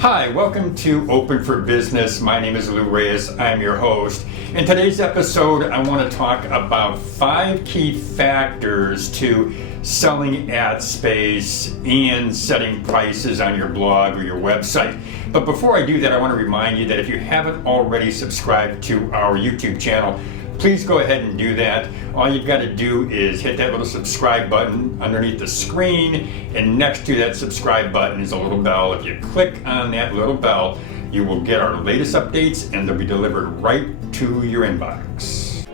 Hi, welcome to Open for Business. My name is Lou Reyes. I'm your host. In today's episode, I want to talk about 5 key factors to selling ad space and setting prices on your blog or your website. But before I do that, I want to remind you that if you haven't already subscribed to our YouTube channel, please go ahead and do that. All you've got to do is hit that little subscribe button underneath the screen, and next to that subscribe button is a little bell. If you click on that little bell, you will get our latest updates and they'll be delivered right to your inbox.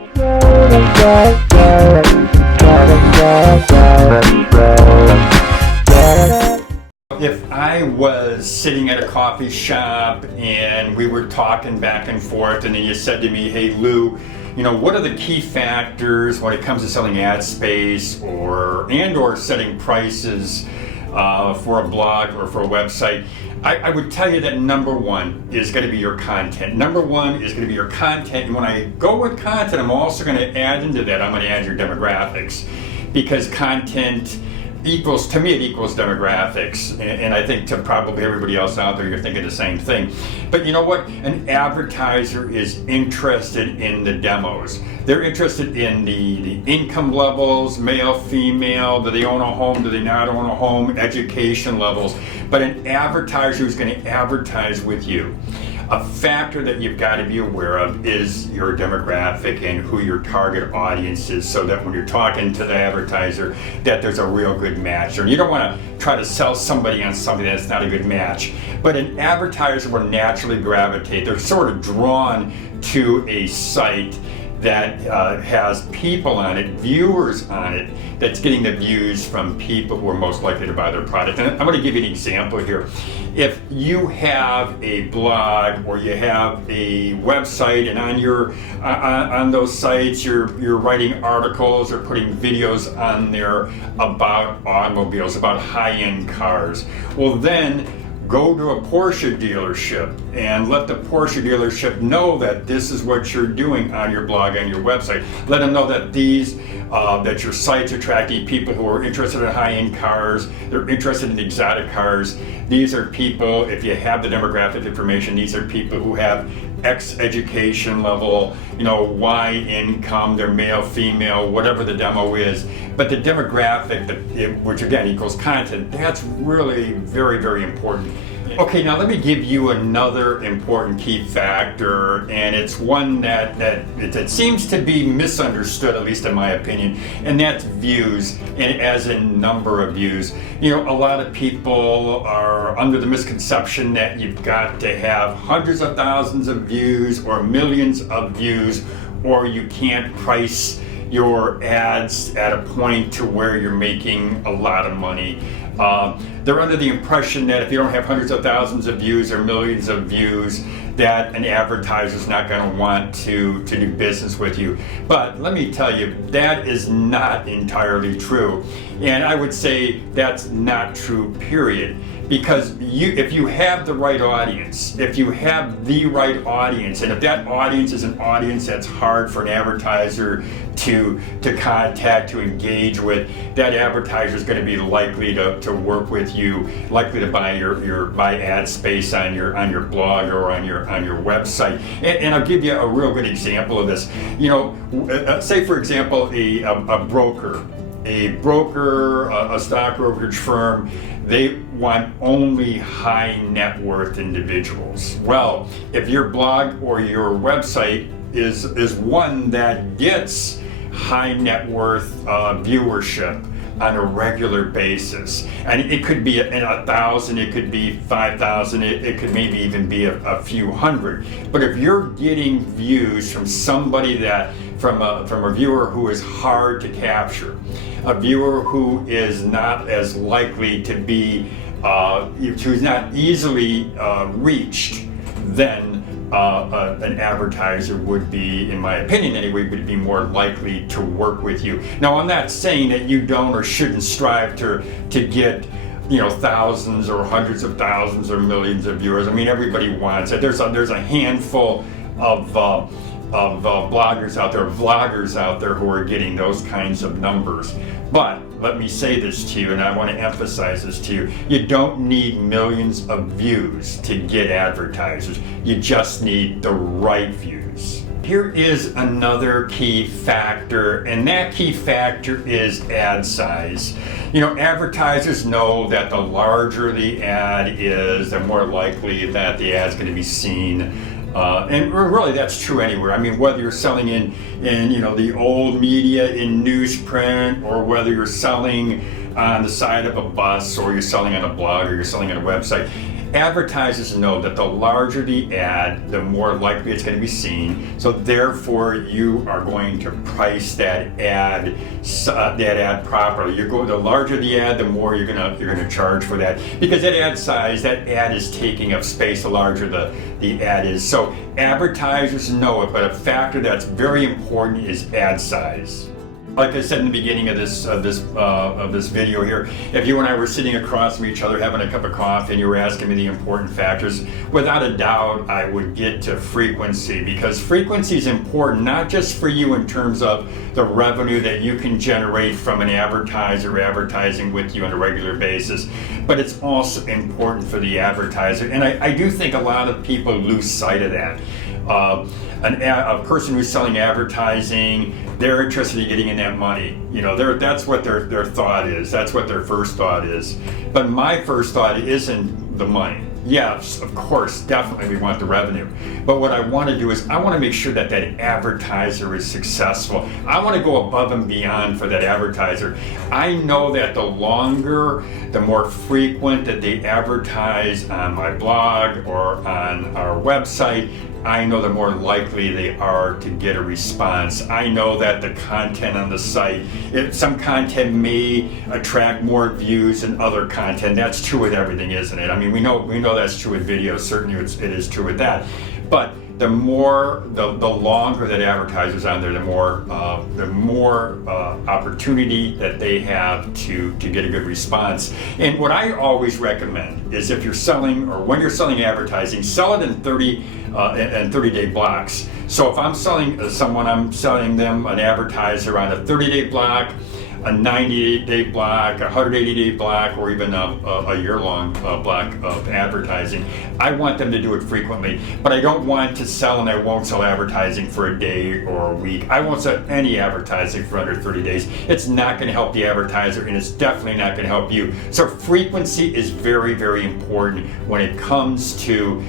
If I was sitting at a coffee shop and we were talking back and forth, and then you said to me, "Hey Lou, what are the key factors when it comes to selling ad space or setting prices for a blog or for a website?" I would tell you that number one is going to be your content. Number one is going to be your content. And when I go with content, I'm also going to add into that, I'm going to add your demographics, because content equals demographics, and I think to probably everybody else out there, you're thinking the same thing. But you know what? An advertiser is interested in the demos. They're interested in the income levels, male, female, do they own a home, do they not own a home, education levels. But an advertiser who's going to advertise with you, a factor that you've got to be aware of is your demographic and who your target audience is, so that when you're talking to the advertiser, that there's a real good match. Or you don't want to try to sell somebody on something that's not a good match. But an advertiser will naturally gravitate. They're sort of drawn to a site that has people on it, viewers on it, that's getting the views from people who are most likely to buy their product. And I'm going to give you an example here. If you have a blog or you have a website, and on those sites you're writing articles or putting videos on there about automobiles, about high-end cars, well then go to a Porsche dealership and let the Porsche dealership know that this is what you're doing on your blog, on your website. Let them know that that your site's attracting people who are interested in high-end cars, they're interested in exotic cars. These are people, if you have the demographic information, these are people who have X education level, Y income, they're male, female, whatever the demo is. But the demographic, which again equals content, that's really very, very important. Okay, now let me give you another important key factor, and it's one that seems to be misunderstood, at least in my opinion, and that's views, and as in number of views. A lot of people are under the misconception that you've got to have hundreds of thousands of views or millions of views, or you can't price your ads at a point to where you're making a lot of money. They're under the impression that if you don't have hundreds of thousands of views or millions of views, that an advertiser's not going to want to do business with you. But let me tell you, that is not entirely true. And I would say that's not true, period. Because if you have the right audience, and if that audience is an audience that's hard for an advertiser to contact, to engage with, that advertiser is going to be likely to work with you, likely to buy ad space on your blog or on your website. And I'll give you a real good example of this. Say for example a broker, a stock brokerage firm, they want only high net worth individuals. Well, if your blog or your website is one that gets high net worth viewership on a regular basis, and it could be 1,000, it could be 5,000, it could maybe even be a few hundred. But if you're getting views from somebody from a viewer who is hard to capture, a viewer who is not as likely to be, who's not easily reached, then an advertiser would be, in my opinion anyway, would be more likely to work with you. Now, I'm not saying that you don't or shouldn't strive to get thousands or hundreds of thousands or millions of viewers. I mean, everybody wants it. There's a handful of bloggers out there, vloggers out there who are getting those kinds of numbers. But let me say this to you, and I want to emphasize this to you. You don't need millions of views to get advertisers. You just need the right views. Here is another key factor, and that key factor is ad size. You know, advertisers know that the larger the ad is, the more likely that the ad's going to be seen. And really, that's true anywhere. I mean, whether you're selling in you know, the old media in newsprint, or whether you're selling on the side of a bus, or you're selling on a blog, or you're selling on a website, advertisers know that the larger the ad, the more likely it's going to be seen. So therefore, you are going to price that ad properly. The larger the ad, the more you're gonna charge for that, because that ad size, that ad is taking up space. The larger the ad is. So advertisers know it, but a factor that's very important is ad size. Like I said in the beginning of this video here, if you and I were sitting across from each other having a cup of coffee and you were asking me the important factors, without a doubt I would get to frequency, because frequency is important not just for you in terms of the revenue that you can generate from an advertiser advertising with you on a regular basis, but it's also important for the advertiser. And I do think a lot of people lose sight of that. A person who's selling advertising, they're interested in getting in that money. You know, that's what their thought is. That's what their first thought is. But my first thought isn't the money. Yes, of course, definitely we want the revenue. But what I want to do is I want to make sure that that advertiser is successful. I want to go above and beyond for that advertiser. I know that the longer, the more frequent that they advertise on my blog or on our website, I know the more likely they are to get a response. I know that the content on the site, some content may attract more views than other content. That's true with everything, isn't it? I mean, we know that's true with video. Certainly it is true with that. But the longer that advertisers on there, the more opportunity that they have to get a good response. And what I always recommend is, if you're selling, or when you're selling advertising, sell it in 30-day blocks. So if I'm selling someone, I'm selling them an advertiser on a 30-day block, a 90-day block, a 180-day block, or even a year-long block of advertising. I want them to do it frequently, but I don't want to sell, and I won't sell advertising for a day or a week. I won't sell any advertising for under 30 days. It's not going to help the advertiser, and it's definitely not going to help you. So frequency is very, very important when it comes to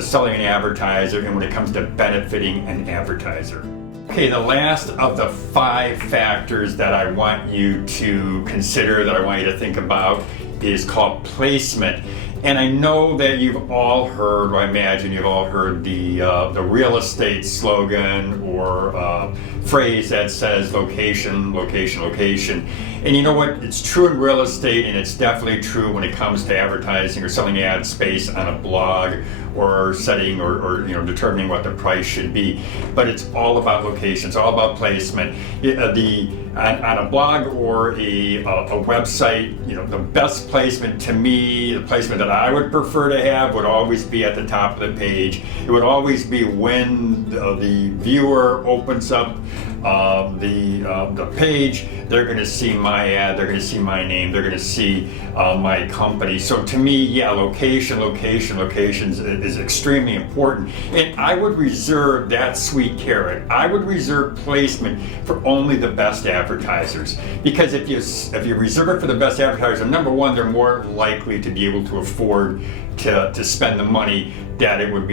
selling an advertiser, and when it comes to benefiting an advertiser. Okay, the last of the 5 factors that I want you to consider, that I want you to think about, is called placement. And I know that you've all heard, or I imagine you've all heard the real estate slogan or phrase that says location, location, location. And you know what? It's true in real estate, and it's definitely true when it comes to advertising or selling ad space on a blog, or setting or determining what the price should be. But it's all about location. It's all about placement. On a blog or a website, the best placement to me, the placement that I would prefer to have, would always be at the top of the page. It would always be when the viewer opens up the page, they're going to see my ad, they're going to see my name, they're going to see my company. So to me, yeah, location is extremely important. And I would reserve that sweet carrot. I would reserve placement for only the best advertisers, because if you reserve it for the best advertiser, number one, they're more likely to be able to afford to spend the money that would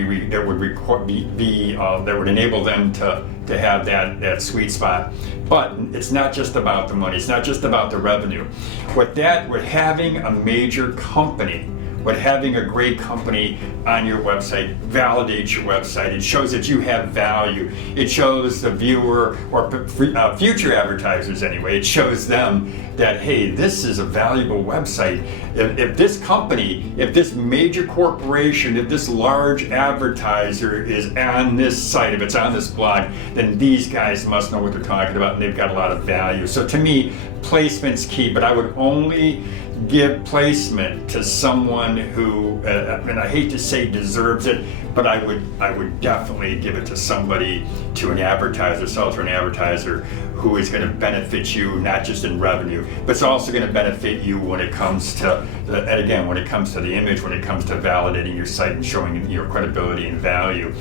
enable them to have that sweet spot. But it's not just about the money. It's not just about the revenue. With having a major company, with having a great company on your website, validates your website. It shows that you have value. It shows the viewer, or future advertisers anyway, it shows them that, hey, this is a valuable website. If this company, if this major corporation, if this large advertiser is on this site, if it's on this blog, then these guys must know what they're talking about, and they've got a lot of value. So to me, placement's key, but I would only give placement to someone who, and I hate to say deserves it, but I would definitely give it to somebody, to an advertiser, sell to an advertiser who is going to benefit you, not just in revenue, but it's also going to benefit you when it comes to, and again, when it comes to the image, when it comes to validating your site and showing your credibility and value.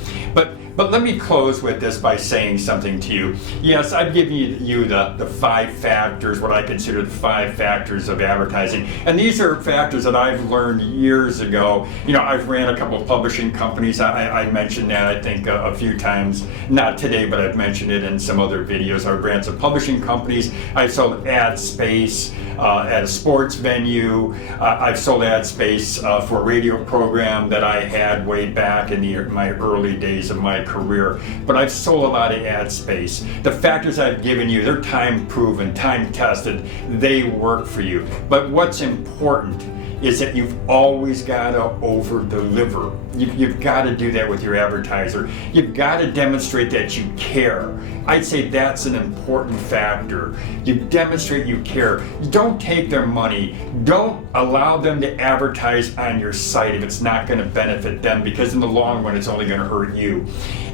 But let me close with this by saying something to you. Yes, I've given you the 5 factors, what I consider the 5 factors of advertising. And these are factors that I've learned years ago. You know, I've ran a couple of publishing companies. I mentioned that, I think, a few times. Not today, but I've mentioned it in some other videos. I've ran some publishing companies. I've sold ad space at a sports venue. I've sold ad space for a radio program that I had way back in my early days of my career. But I've sold a lot of ad space. The factors I've given you, they're time proven, time tested. They work for you. But what's important is that you've always got to over deliver. You've got to do that with your advertiser. You've got to demonstrate that you care. I'd say that's an important factor. You demonstrate you care. You don't take their money. Don't allow them to advertise on your site if it's not going to benefit them, because in the long run it's only going to hurt you.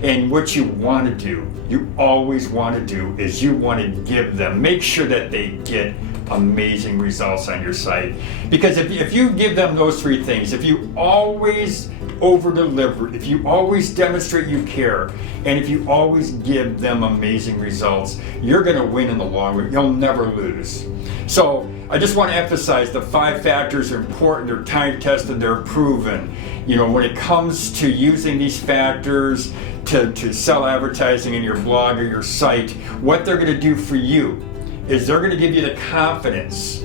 And what you want to do, you always want to do, is you want to give them, make sure that they get amazing results on your site. Because if you give them those 3 things, if you always over deliver, if you always demonstrate you care, and if you always give them amazing results, you're going to win in the long run. You'll never lose. So I just want to emphasize the 5 factors are important. They're time tested, they're proven. You know, when it comes to using these factors to sell advertising in your blog or your site, what they're going to do for you is they're going to give you the confidence.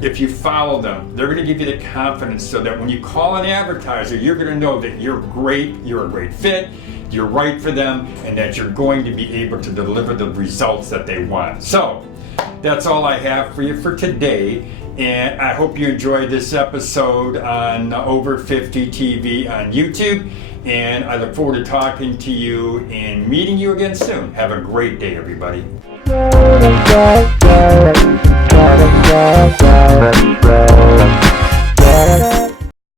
If you follow them, they're going to give you the confidence so that when you call an advertiser, you're going to know that you're great, you're a great fit, you're right for them, and that you're going to be able to deliver the results that they want. So that's all I have for you for today. And I hope you enjoyed this episode on Over 50 TV on YouTube. And I look forward to talking to you and meeting you again soon. Have a great day, everybody.